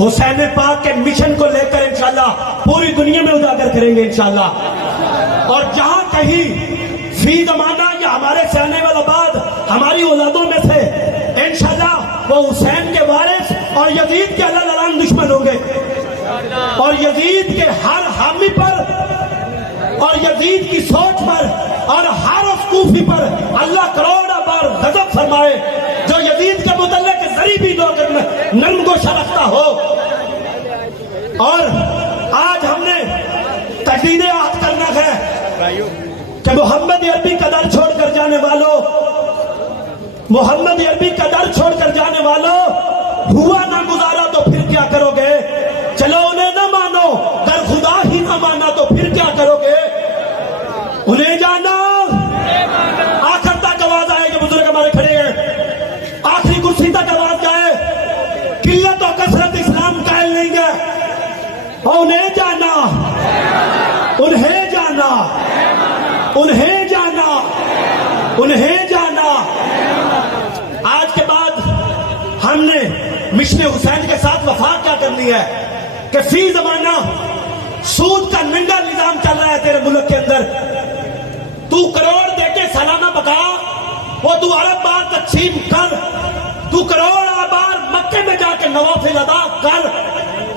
حسین پاک کے مشن کو لے کر انشاءاللہ پوری دنیا میں اجاگر کریں گے انشاءاللہ. اور جہاں کہیں فی زمانہ یا ہمارے سے آنے والا بعد ہماری اولادوں میں سے انشاءاللہ وہ حسین کے وارث اور یزید کے اللہ لعان دشمن ہوں گے، اور یزید کے ہر حامی پر اور یزید کی سوچ پر اور ہر اس کوفی پر اللہ کروڑا بار غضب فرمائے جو یزید کے متعلق ذری بھی نرم گوشہ رکھتا ہو. اور آج ہم نے تجدید عہد کرنا ہے کہ محمد عربی کا در چھوڑ کر جانے والوں، محمد عربی کا در چھوڑ کر جانے والوں، ہوا نہ گزارا تو پھر کیا کرو گے؟ چلو انہیں نہ مانو، گر خدا ہی نہ مانا تو پھر کیا کرو گے؟ انہیں جانا. آخر تک آواز آئے کہ بزرگ ہمارے کھڑے ہیں، آخری کرسی تک آواز جائے، قلت و کثرت اسلام قائل نہیں ہے. انہیں جانا، انہیں جانا، انہیں جانا، انہیں جانا. آج کے بعد ہم نے مشن حسین کے ساتھ وفا کیا کرنی ہے کہ فی زمانہ سود کا ننگا نظام چل رہا ہے تیرے ملک کے اندر. تو کروڑ دے کے سالانہ بتا، وہ تو ارب بار تقسیم کر، تو کروڑ بار مکے میں جا کے نوافل ادا کر.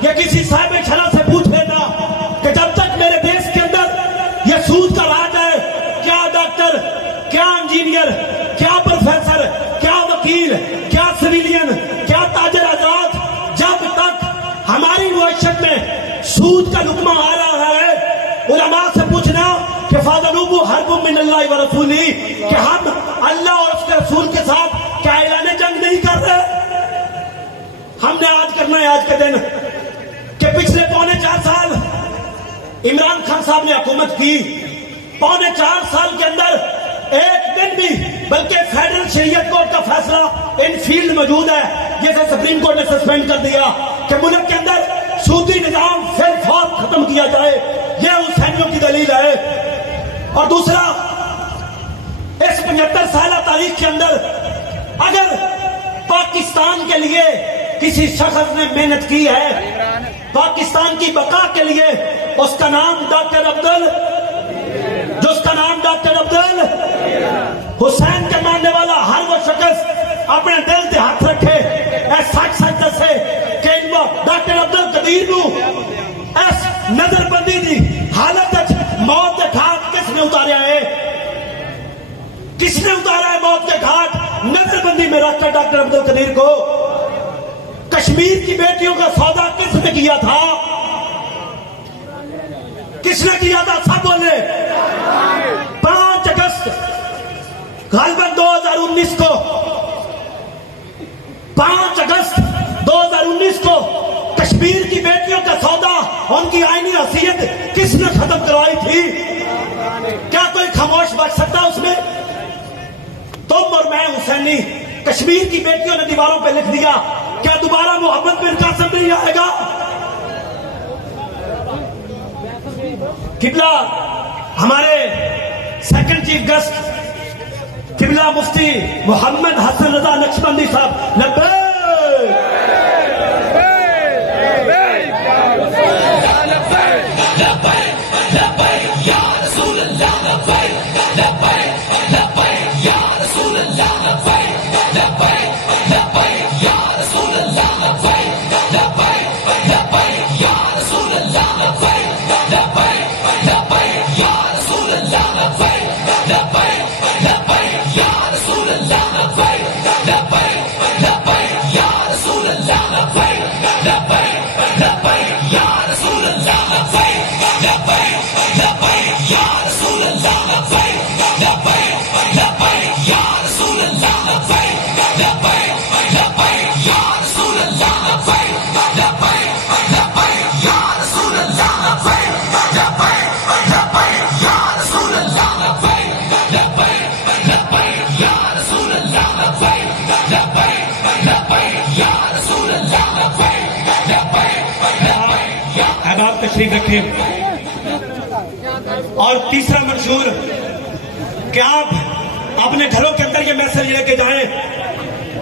یہ کسی صاحب شرع سے پوچھ لینا کہ جب تک میرے دیش کے اندر یہ سود کا راج ہے، کیا ڈاکٹر، کیا انجینئر، کیا پروفیسر، کیا وکیل، کیا سویلین، کیا تاجر آزاد، جب تک ہماری معیشت میں سود کا لقمہ آ رہا ہے، علماء سے پوچھنا کہ فَذَنُوبُ حَرْبٌ مِّنَ اللَّهِ وَرَسُولِهِ کہ ہم اللہ اور اس کے رسول کے ساتھ کیا اعلان جنگ نہیں کر رہے؟ ہم نے آج کرنا ہے آج کے دن کہ پچھلے پونے 4 سال عمران خان صاحب نے حکومت کی، پونے 4 سال کے اندر ایک دن بھی بلکہ فیڈرل شریعت کورٹ کا فیصلہ ان فیلڈ موجود ہے جسے سپریم کورٹ نے سسپینڈ کر دیا کہ ملک کے اندر سودی نظام فی الفور ختم کیا جائے. یہ حسینیوں کی دلیل ہے. اور دوسرا، اس 75 سالہ تاریخ کے اندر اگر پاکستان کے لیے کسی شخص نے محنت کی ہے، پاکستان کی بقا کے لیے، اس کا نام ڈاکٹر عبدل، جو اس کا نام ڈاکٹر عبدل حسین کے ماننے والا ہر وہ شخص اپنے دل سے ہاتھ رکھے اے سچ سچ دسے کہ ڈاکٹر عبدل قدیر نو اس نظر بندی دی حالت موت کے گھاٹ کس نے اتاریا ہے؟ کس نے اتارا ہے موت کے گھاٹ نظر بندی میں رکھ کر ڈاکٹر عبدل قدیر کو؟ کشمیر کی بیٹیوں کا سودا کس نے کیا تھا؟ کس نے کیا تھا؟ سب بولے. 5 اگست غالباً 2019 کو، 5 اگست 2019 کو کشمیر کی بیٹیوں کا سودا، ان کی آئینی حیثیت کس نے ختم کروائی تھی؟ کیا کوئی خاموش بچ سکتا اس میں؟ تم اور میں حسینی. کشمیر کی بیٹیوں نے دیواروں پہ لکھ دیا، کیا دوبارہ محمد بن قاسم نہیں آئے گا؟ قبلہ ہمارے سیکنڈ چیف گیسٹ قبلہ مفتی محمد حسن رضا نقشبندی صاحب، لبیک تشریف رکھیں. اور تیسرا منشور کہ آپ اپنے گھروں کے اندر یہ میسج لے کے جائیں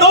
2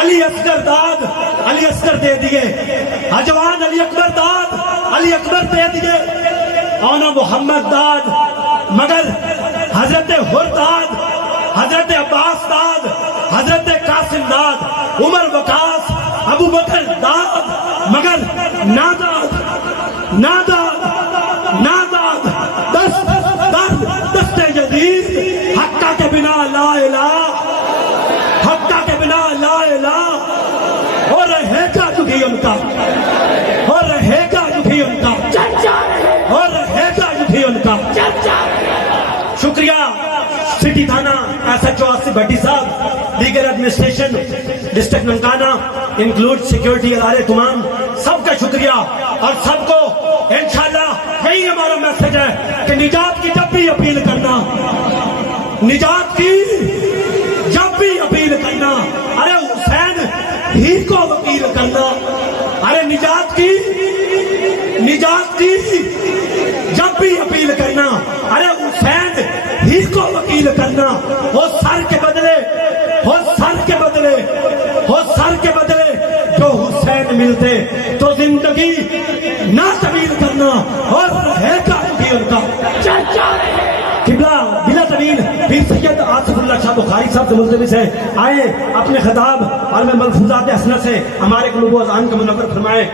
علی اصغر داد علی اصغر دے دیے، اجوان علی اکبر داد علی اکبر دے دیے، اونا محمد داد مگر حضرت حر داد، حضرت عباس داد، حضرت قاسم داد، عمر وقاص ابو بکر داد مگر ناداد ناداد ناداد دست جدید حقہ کے بنا لا الہ، حقہ کے بنا لا الہ، اور رہے گا بھی ان کا، اور رہے گا بھی ان کا، اور رہے گا بھی ان کا۔ شکریہ سٹی تھانہ ایس ایچ او آصف بھٹی صاحب، دیگر administration district Nankana include security ادارے تمام، سب کا شکریہ، اور سب کو انشاءاللہ یہی ہمارا میسج ہے کہ نجات کی جب بھی اپیل کرنا، نجات کی جب بھی اپیل کرنا، ارے حسین ہی کو وکیل کرنا، ارے نجات کی جب بھی اپیل کرنا، ارے حسین ہی کو وکیل کرنا، وہ سر کے بدلے جو حسین ملتے تو زندگی نہ طویل کرنا، اور رہے گا بھی ان کا قبلہ بلا طویل۔ پیر سید آصف اللہ شاہ بخاری صاحب سے ملتمس ہے آئے اپنے خطاب اور میں ملفوظات حسنہ سے ہمارے قلوب و اذہان کو منور فرمائے۔